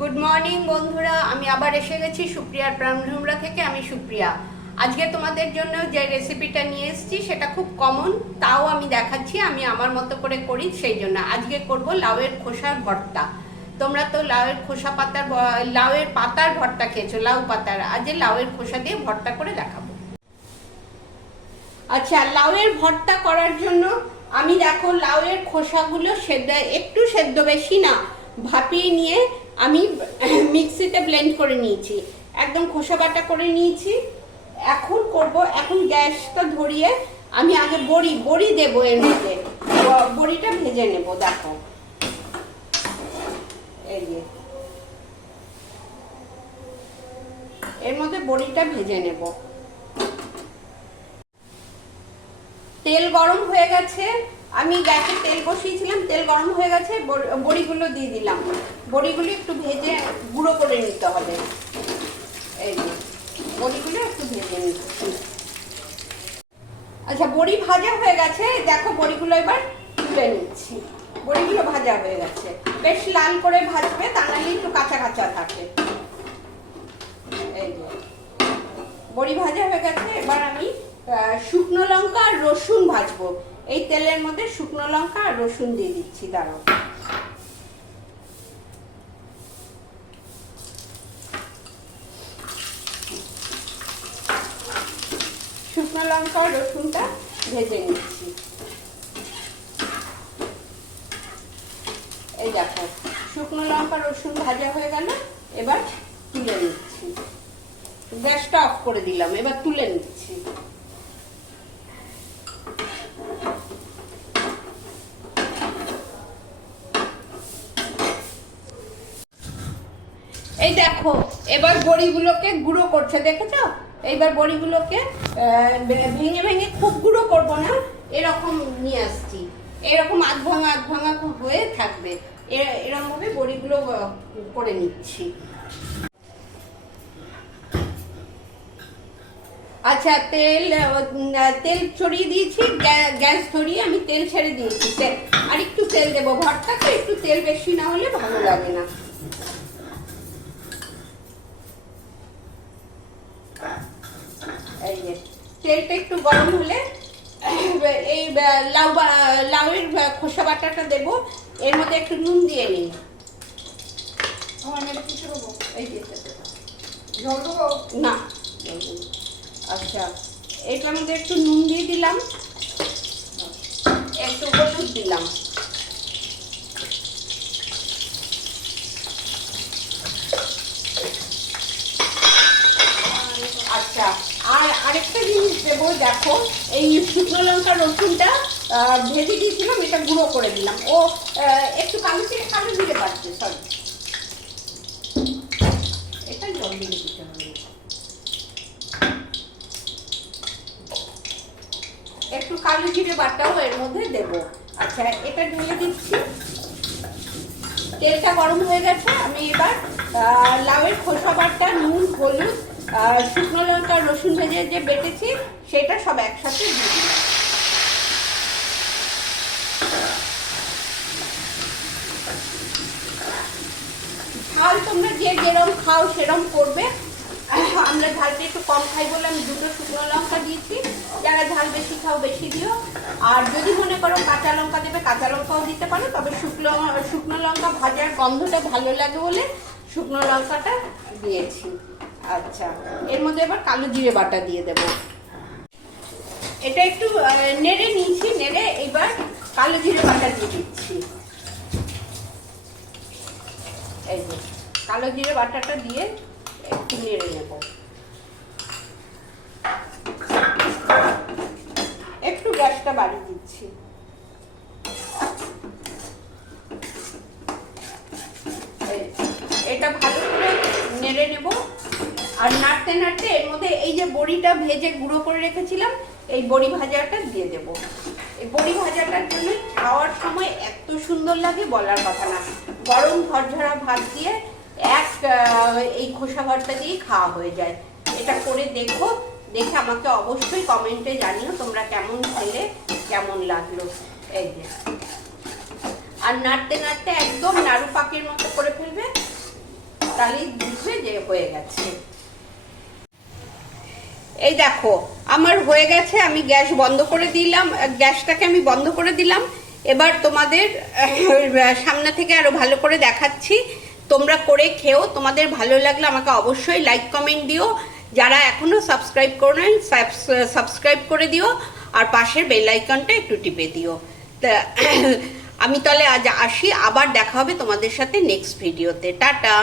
Good morning বন্ধুরা, আমি আবার এসে গেছি সুপ্রিয়ার প্রাণভ্রমরা থেকে। আমি সুপ্রিয়া। আজকে তোমাদের জন্য যে রেসিপিটা নিয়ে এসেছি সেটা খুব কমন, তাও আমি দেখাচ্ছি আমি আমার মতো করে করি। সেই জন্য আজকে করব লাউয়ের খোসার ভর্তা। তোমরা তো লাউয়ের পাতার ভর্তা খেয়েছো, লাউ পাতার। আজ লাউয়ের খোসা দিয়ে ভর্তা করে দেখাবো। আচ্ছা, লাউয়ের ভর্তা করার জন্য আমি দেখো লাউয়ের খোসাগুলো একটু সেদ্ধ, বেশি না, ভাপিয়ে নিয়ে আমি মিক্সিতে ব্লেন্ড করে নিয়েছি, একদম খোসা বাটা করে নিয়েছি। এখন গ্যাসটা ধরিয়ে আমি আগে বড়ি দেবো এর মধ্যে। বড়িটা ভেজে নেব। দেখো এই যে এর মধ্যে বড়িটা ভেজে নেব। তেল গরম হয়ে গেছে, আমি গ্যাসে তেল বসিয়েছিলাম, তেল গরম হয়ে গেছে, বড়িগুলো দিয়ে দিলাম। বড়িগুলো একটু ভেজে গুঁড়ো করে নিতে হবে। এই যে বড়িগুলো একটু ভেজে নিচ্ছি। আচ্ছা, বড়ি ভাজা হয়ে গেছে, দেখো বড়িগুলো এবার তুলে নিচ্ছি। বড়িগুলো ভাজা হয়ে গেছে, বেশ লাল করে ভাজবে, তা নাহলে একটু কাঁচা কাঁচা থাকে। এই যে বড়ি ভাজা হয়ে গেছে, এবার আমি শুকনো লঙ্কা আর রসুন ভাজবো। এই তেলের মধ্যে শুকনো লঙ্কা আর রসুন দিয়ে দিচ্ছি। দাঁড়াও, শুকনো লঙ্কা আর রসুনটা ভেজে নিচ্ছি। এই দেখো শুকনো লঙ্কা রসুন ভাজা হয়ে গেল, এবার তুলে নিচ্ছি। গ্যাসটা অফ করে দিলাম, এবার তুলে নিচ্ছি। এই দেখো এবার বড়িগুলোকে গুঁড়ো করছে, দেখেছো? এইবার বড়িগুলোকে ভেঙে ভেঙে খুব গুঁড়ো করবো না, এরকম নিয়ে আসছি। এরকম আধ ভাঙা হয়ে থাকবে, এরকম ভাবে বড়িগুলো করে নিচ্ছি। আচ্ছা, তেল ছড়িয়ে দিয়েছি, গ্যাস ধরিয়ে আমি তেল ছেড়ে দিয়েছি। আর একটু তেল দেবো, ভর্তাতে একটু তেল বেশি না হলে ভালো লাগে না। এই যে তেলটা একটু গরম হলে এই লাউয়ের খোসা বাটাটা দেবো, এর মধ্যে একটু নুন দিয়ে নিই। এই যে না, আচ্ছা এটার মধ্যে একটু নুন দিয়ে দিলাম, একটু হলুদ দিলাম। আচ্ছা, আর আরেকটা জিনিস দেবো, দেখো এই শুকনো লঙ্কা রসুনটা ভেজে দিয়েছিলাম, এটা গুঁড়ো করে দিলাম। ও একটু কালো জিরে বাড়ছে, সরি, এটা জল দিয়ে দিতে হবে। একটু কালো জিরে বাটাও এর মধ্যে দেবো। আচ্ছা, এটা ঢেলে দিচ্ছি। তেলটা গরম হয়ে গেছে, আমি এবার লাউয়ের খোসা বাটা, নুন, হলুদ, শুকনো লঙ্কা রসুন ভেজে যে বেটেছি সেটা সব একসাথে দিয়ে দিলাম। ঝাল তোমরা যেরকম খাও সেরকম করবে। আমরা ঝালটা একটু কম খাই বলে আমি দুটো শুকনো লঙ্কা দিয়েছি। যারা ঝাল বেশি খাও বেশি দিও, আর যদি মনে করো কাঁচা লঙ্কা দেবে কাঁচা লঙ্কাও দিতে পারো, তবে শুকনো লঙ্কা ভাজার গন্ধটা ভালো লাগে বলে শুকনো লঙ্কাটা দিয়েছি। আচ্ছা, এর মধ্যে এবার কালো জিরে বাটা দিয়ে দেব। এটা একটু নেড়ে নিয়েছি, নেড়ে এবার কালো জিরে বাটা দিয়ে দিচ্ছি। এই যে কালো জিরে বাটাটা দিয়ে একটু নেড়ে নেব। একটু গ্যাসটা বাড়িয়ে দিচ্ছি। এটা ভালো করে নেড়ে নেব, আর নাড়তে নাড়তে এর মধ্যে এই যে বড়িটা ভেজে গুঁড়ো করে রেখেছিলাম, এই বড়ি ভাজাটা দিয়ে দেব। এই বড়ি ভাজাটার জন্য খাওয়ার সময় এত সুন্দর লাগে বলার কথা না। গরম ঝরঝরা ভাত দিয়ে এই খোসা ভর্তা দিয়ে খাওয়া হয়ে যায়। এটা করে দেখো, দেখে আমাকে অবশ্যই কমেন্টে জানিও তোমরা কেমন খেলে, কেমন লাগলো। এই যে আর নাড়তে নাড়তে একদম নাড়ু পাকের মতো করে ফেলবে। তাহলেই বুঝবে যে হয়ে গেছে। এই দেখো আমার হয়ে গেছে, আমি গ্যাস বন্ধ করে দিলাম, গ্যাসটাকে আমি বন্ধ করে দিলাম। এবার তোমাদের সামনে থেকে আরো ভালো করে দেখাচ্ছি। তোমরা করে খেও, তোমাদের ভালো লাগলে আমাকে অবশ্যই লাইক কমেন্ট দিও। যারা এখনো সাবস্ক্রাইব করোনি সাবস্ক্রাইব করে দিও, আর পাশের বেল আইকনটা একটু টিপে দিও। তা আমি তাহলে আজ আসি, আবার দেখা হবে তোমাদের সাথে নেক্সট ভিডিওতে। টাটা।